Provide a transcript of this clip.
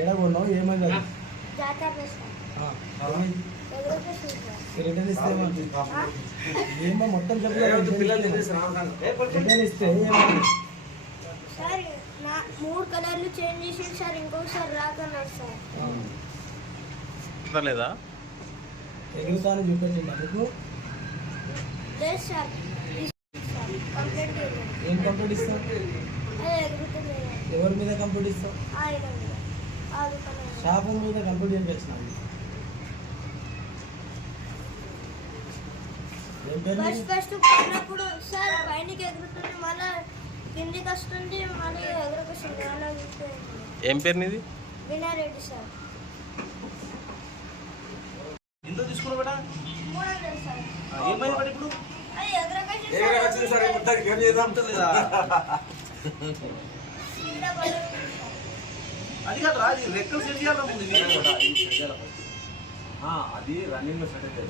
ఏడగొన్నావు ఏమైంది రిటర్న్ ఇస్తే ఏమో మొత్తం చెప్పలేదు రిటర్న్ ఇస్తే సార్ 3 కలర్లు చేంజ్ చేసి సార్ ఇంకొకసారి రాకన్నారు సార్ లేదా ఎగురుతాను చూపించండి అందుకు లేదు సార్ కంప్లైంట్ ఏం కంప్లీట్ ఇస్తావు ఎవరి మీద కంప్లీట్ ఇస్తావు షాపు మీద కంప్లీట్ ఏం చేసినావు ఫస్ట్ పడినప్పుడు సార్ పైనకి ఎగురుతుంది మళ్ళీ కిందికి వస్తుంది మళ్ళీ ఎగురుకొస్తుంది అలా ఏం పేరు నీది వినారెడ్డి సార్ ఎంత తీసుకున్నావు బేటా 300 సార్ ఏమైంది బట్ ఇప్పుడు అది వచ్చింది సార్ మొత్తానికి ఏం చేద్దాం లేదా అది కాదు రా అది రెక్కలు సెట్ చేయాలి ముందు అది రన్నింగ్ లో సెట్ అయితే